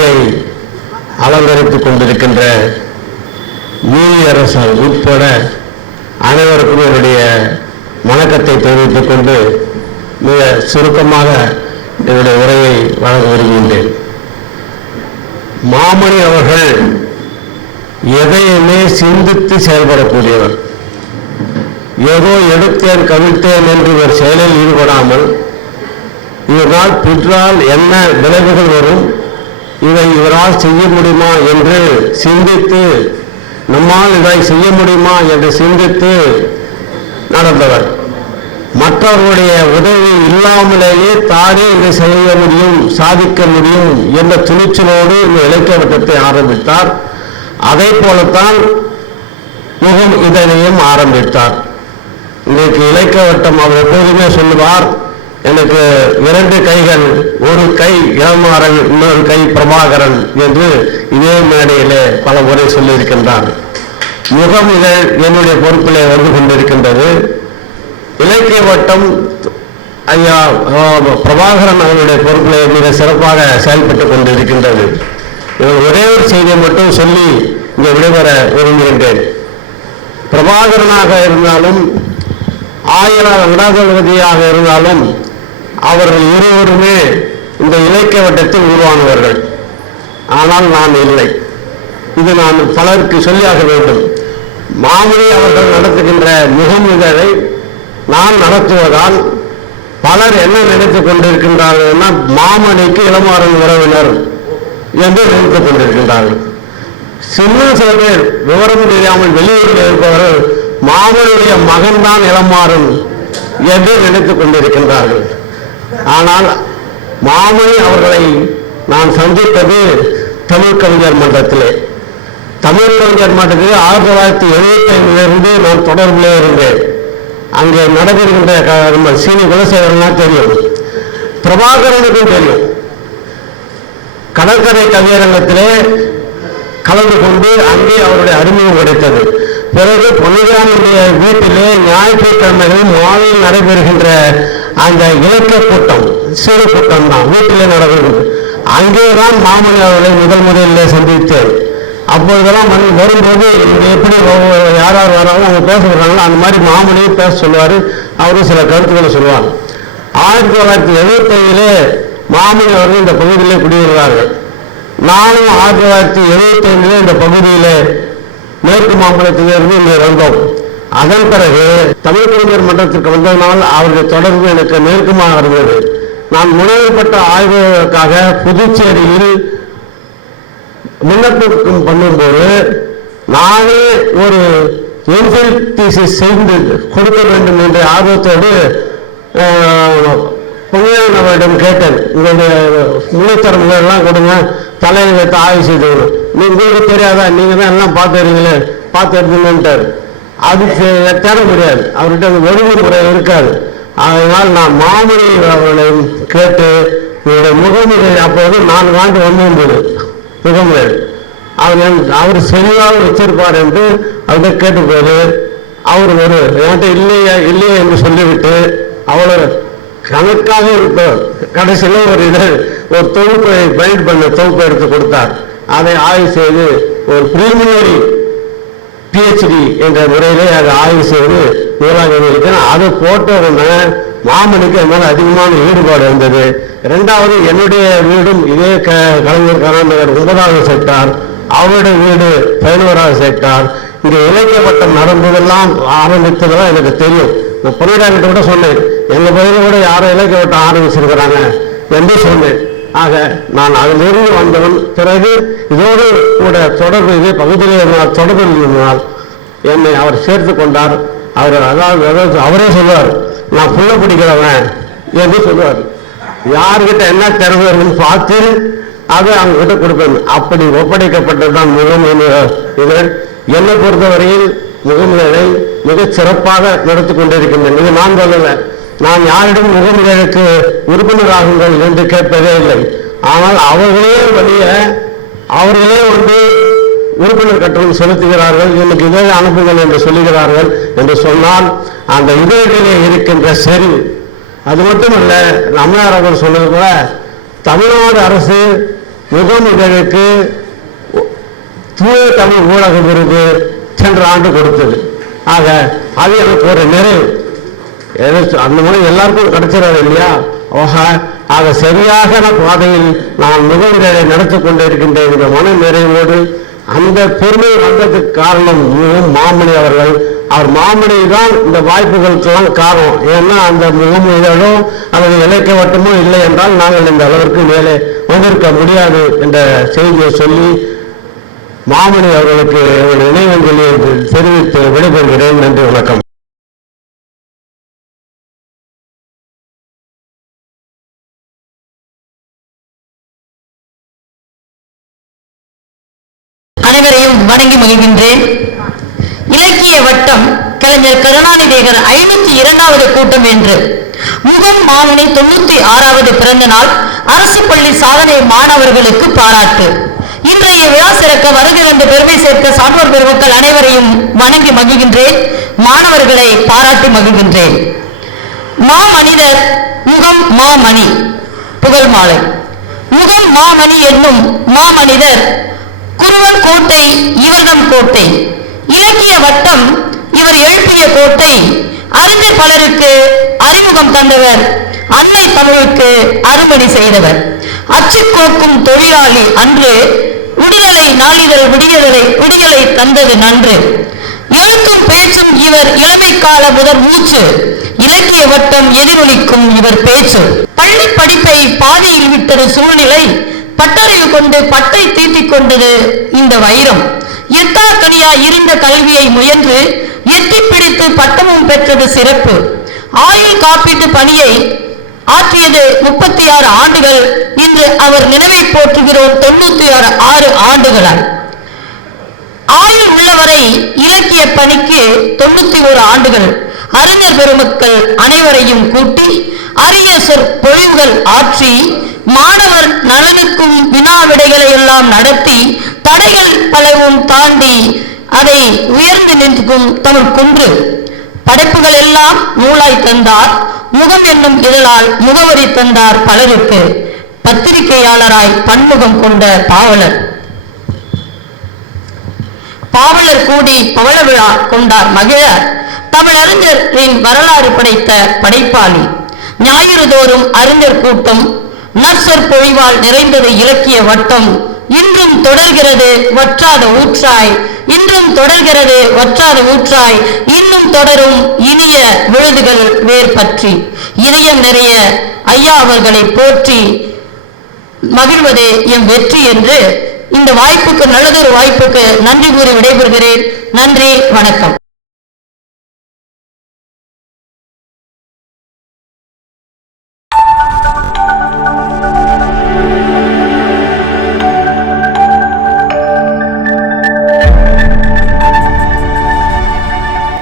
மேடையை அலங்கரித்துக் கொண்டிருக்கின்ற நீதியரசர் உட்பட அனைவருக்கும் என்னுடைய வணக்கத்தை தெரிவித்துக் கொண்டு மிக சுருக்கமாக என்னுடைய உரையை வழங்க விரும்புகின்றேன். மாமணி அவர்கள் எதையுமே சிந்தித்து செயல்படக்கூடியவர். ஏதோ எடுத்தேன் கவிழ்த்தேன் என்று ஒரு செயலில் ஈடுபடாமல் இதனால் பிற்றால் என்ன விளைவுகள் வரும், இதை இவரால் செய்ய முடியுமா என்று சிந்தித்து, நம்மால் இதை செய்ய முடியுமா என்று சிந்தித்து நடந்தவர். மற்றவர்களுடைய உதவி இல்லாமலேயே தானே இதை செய்ய முடியும், சாதிக்க முடியும் என்ற துணிச்சலோடு இந்த இலக்கிய வட்டத்தை ஆரம்பித்தார். அதை போலத்தான் முகம் இதழையும் ஆரம்பித்தார். இன்றைக்கு இலக்கிய வட்டம் அவர் எப்போதுமே சொல்லுவார், எனக்கு 2 கைகள், ஒரு கை இளமாறன், இன்னொரு கை பிரபாகரன் என்று இதே மேடையிலே பல முறை சொல்லியிருக்கின்றார். முகம் இதழ் என்னுடைய பொறுப்பிலே வந்து கொண்டிருக்கின்றது. இலக்கிய வட்டம் ஐயா பிரபாகரன் அவருடைய பொறுப்பிலே மிக சிறப்பாக செயல்பட்டுக் கொண்டிருக்கின்றது. ஒரே ஒரு செய்தியை மட்டும் சொல்லி இங்கே விடைபெற விரும்புகின்றேன். பிரபாகரனாக இருந்தாலும் விடாதளபதியாக இருந்தாலும் அவர்கள் இருவருமே இந்த இலக்கிய வட்டத்தில் உருவானவர்கள். ஆனால் நான் இல்லை. இது நான் பலருக்கு சொல்லியாக வேண்டும். மாமணி அவர்கள் நடத்துகின்ற முகம் இதழை நான் நடத்துவதால் பலர் என்ன நினைத்துக் கொண்டிருக்கின்றார்கள், மாமணிக்கு இளமாறன் உறவினர் என்று நினைத்துக் கொண்டிருக்கின்றார்கள். சின்ன சில பேர் விவரம் தெரியாமல் வெளியூரில் இருப்பவர்கள் மாமனுடைய மகன்தான் இளமாறன் என்று நினைத்துக் கொண்டிருக்கின்றார்கள். ஆனால் மாமணி அவர்களை நான் சந்தித்தது தமிழ் கவிஞர் மன்றத்திலே. தமிழ் கவிஞர் மன்றத்தில் 1975 நான் தொடர்பிலே இருந்தேன். அங்கே நடைபெறுகின்ற நம்ம சீனி குலசேகரனா தெரியும், பிரபாகரனுக்கும் தெரியும். கடற்கரை கவியரங்கத்திலே கலந்து கொண்டு அங்கே அவருடைய அறிமுகம் கிடைத்தது. பிறகு பொன்னிராமனுடைய வீட்டிலே ஞாயிற்றுக்கிழமைகள் மாலையில் நடைபெறுகின்ற அந்த இலக்கிய கூட்டம், சிறு கூட்டம் தான் வீட்டிலே நடைபெறுகிறது. அங்கேதான் மாமணி அவர்களை முதலிலே சந்தித்தேன். அப்பொழுதெல்லாம் வரும்போது எப்படி யார் யார் வராலும் அவங்க பேச வர்றாங்களோ அந்த மாதிரி மாமணியும் பேச சொல்லுவார். அவரும் சில கருத்துக்களை சொல்லுவார். 1975 மாமணி அவர்கள் இந்த பகுதியிலே குடியேறுகிறார்கள். நானும் 1975 இந்த பகுதியிலே மேற்கு மாம்பலத்திலிருந்து இங்கே வந்தோம். அதன் பிறகு தமிழ் கவிஞர் மன்றத்திற்கு வந்ததனால் அவருடைய தொடர்பு எனக்கு நெருக்கமாக இருந்தது. நான் முனைவுபட்ட ஆய்வுக்காக புதுச்சேரியில் விண்ணப்பம் பண்ணும்போது நானே ஒரு என்ஃபில் தீசிஸ் செய்து கொடுக்க வேண்டும் என்ற ஆர்வத்தோடு பொன்னியிடம் கேட்டேன். உங்களுடைய முனைத்தரங்கள்லாம் கொடுங்க, தலையில் வைத்து ஆய்வு செய்து. உங்களுக்கு தெரியாதா, நீங்க தான் எல்லாம் பார்த்துறீங்களே, பார்த்து எடுத்துங்கன்ட்டார். அது தேட முடியாது, அவர்கிட்ட அந்த ஒழுங்குமுறை இருக்காது. அதனால் நான் மாமணி அவர்களை கேட்டு உங்களுடைய முகமுறை அப்போது 4 ஆண்டு வந்தபோது முகமுறை அவர் சரியாக வச்சிருப்பார் என்று அவர்கிட்ட கேட்டபோது அவர் ஒரு என்கிட்ட இல்லையா இல்லையா என்று சொல்லிவிட்டு அவ்வளவு கணக்காக இருப்பார். கடைசியில் ஒரு தொகுப்பை பைண்ட் பண்ண தொகுப்பை எடுத்து கொடுத்தார். அதை ஆய்வு செய்து ஒரு பிரிலிமினரி PhD என்ற முறையிலே அதை ஆய்வு செய்து முதலாக அதை போட்ட உடனே மாமனுக்கு என் மேல அதிகமான ஈடுபாடு வந்தது. 2வது என்னுடைய வீடும் இதே கலைஞர் கருணாநிதி 9வது செக்டார், அவருடைய வீடு 11வது செக்டார். இங்கே இலக்கிய வட்டம் நடந்ததெல்லாம் ஆரம்பித்ததெல்லாம் எனக்கு தெரியும். நான் பொன்னிராகிட்ட கூட சொன்னேன், எங்கள் பகுதியில் கூட யாரும் இலக்கிய வட்டம் ஆரம்பிச்சிருக்கிறாங்க என்று சொன்னேன். ஆக நான் அதிலிருந்து வந்தவன். பிறகு இதோடு கூட தொடர்பு இதே பகுதியில் இருந்தால் தொடர்பில் இருந்தால் என்னை அவர் சேர்த்து கொண்டார். அதாவது அவரே சொல்லுவார், நான் புள்ள பிடிக்கிறவன் என்று சொல்லுவார். யாருக்கிட்ட என்ன திறமை இருக்குன்னு பார்த்து அதை அவங்க கிட்ட கொடுப்பேன். அப்படி ஒப்படைக்கப்பட்டதுதான் முகமுதல். என்னை பொறுத்தவரையில் முகமுதலை மிகச் சிறப்பாக நடத்தி கொண்டிருக்கின்றேன். இது நான் சொல்லலை, நான் யாரிடம் முகமுதலுக்கு உறுப்பினராகுங்கள் என்று கேட்பதே இல்லை. ஆனால் அவர்களே உறுப்பினர் கட்டணம் செலுத்துகிறார்கள், எனக்கு இதை அனுப்புங்கள் என்று சொல்லுகிறார்கள் என்று சொன்னால் அந்த இதழிலே இருக்கின்ற சரி. அது மட்டுமல்ல, அம்மையார் அவர்கள் சொன்னது போல தமிழ்நாடு அரசு முகமுதலுக்கு தூய தமிழ் ஊடக விருது சென்ற ஆண்டு கொடுத்தது. ஆக அது எனக்கு ஒரு நிறைவு. அந்த மாதிரி எல்லாருக்கும் கிடைச்சிடாது இல்லையா? ஆக சரியாக பாதையில் நான் முகமுதலை நடத்தி கொண்டிருக்கின்ற இந்த மன நிறைவோடு அந்த பெருமை வந்ததுக்கு காரணம் மாமணி அவர்கள். அவர் மாமணி தான் இந்த வாய்ப்புகளுக்கெல்லாம் காரணம். ஏன்னா அந்த முகமுதலோ அல்லது இலக்கிய வட்டமோ இல்லை என்றால் நாங்கள் இந்த அளவிற்கு மேலே வந்திருக்க முடியாது என்ற செய்தியை சொல்லி மாமணி அவர்களுக்கு நினைவஞ்சலி தெரிவித்து விடைபெறுகிறேன். நன்றி, வணக்கம். அனைவரையும் வணங்கி மகிழ்கின்றேன். இலக்கிய வட்டம் கலைஞர் கருணாநிதியர் 502வது கூட்டம் என்று முகம் மாமணி 96வது பிறந்த நாள் அரசு பள்ளி சாதனை மாணவர்களுக்கு பாராட்டு. இன்றைய விழா சிறக்க வருகிறது பெருமை சேர்த்த சான்றோர் பெருமக்கள் அனைவரையும் வணங்கி மகிழ்கின்றேன். மாணவர்களை பாராட்டி மகிழ்கின்றேன். மாமனிதர் முகம் மாமணி புகழ் மாலை. முகம் மாமணி என்னும் மாமனிதர் குருவன் கோட்டை இவர்தம் கோட்டை. இலக்கிய வட்டம் இவர் எழுப்பிய கோட்டை. அறிஞர் பலருக்கு அறிமுகம் தந்தவர். அன்னை தமிழுக்கு அருமணி செய்தவர். அச்சு கோக்கும் தொழிலாளி அன்று விடுதலை நாளிதழ் விடியலை தந்தது நன்று. எழுத்தும் பேச்சும் இவர் இளமை கால முதல் மூச்சு. இலக்கிய வட்டம் எதிரொலிக்கும் இவர் பேச்சு. பள்ளி படிப்பை பாதியில் விட்டது சூழ்நிலை. பட்டறிவு கொண்டு பட்டை தீட்டிக் கொண்டது இந்த வைரம். எட்டாக்கனியா இருந்த கல்வியை முயன்று எட்டி பிடித்து பட்டமும் பெற்றது சிறப்பு. ஆயுள் காப்பீட்டு பணியை ஆற்றியது 36 ஆண்டுகள். இன்று அவர் நினைவை போற்றுகிறோம் 96 ஆண்டுகளால். ஆயுள் உள்ளவரை இலக்கிய பணிக்கு 91 ஆண்டுகள். அறிஞர் பெருமக்கள் அனைவரையும் கூட்டி அரிய சொற்பொழிவுகள் ஆற்றி மாணவர் நலனுக்கும் வினாவிடைகளை எல்லாம் நடத்தி தடைகள் பலவும் தாண்டி அதை உயர்ந்து நிற்கும் தமிழ் குன்று. படைப்புகள் எல்லாம் நூலாய் தந்தார். முகம் என்னும் இதழால் முகவரி தந்தார் பலருக்கு. பத்திரிகையாளராய் பன்முகம் கொண்ட பாவலர். பாவலர் கூடி பவள விழா கொண்டார் மகிழ. தமிழறிஞரின் வரலாறு படைத்த படைப்பாளி. ஞாயிறு தோறும் அறிஞர் கூட்டம். நற்சொற்பொழிவால் நிறைந்தது இலக்கிய வட்டம். இன்றும் தொடர்கிறது வற்றாத ஊற்றாய். இன்றும் தொடர்கிறது வற்றாத ஊற்றாய். இன்னும் தொடரும் இனிய விழுதுகள் வேர் பற்றி. இதயம் நிறைய ஐயா அவர்களை போற்றி மகிழ்வதே எம் வெற்றி என்று இந்த வாய்ப்புக்கு நல்லதொரு வாய்ப்புக்கு நன்றி கூறி விடைபெறுகிறேன். நன்றி, வணக்கம்.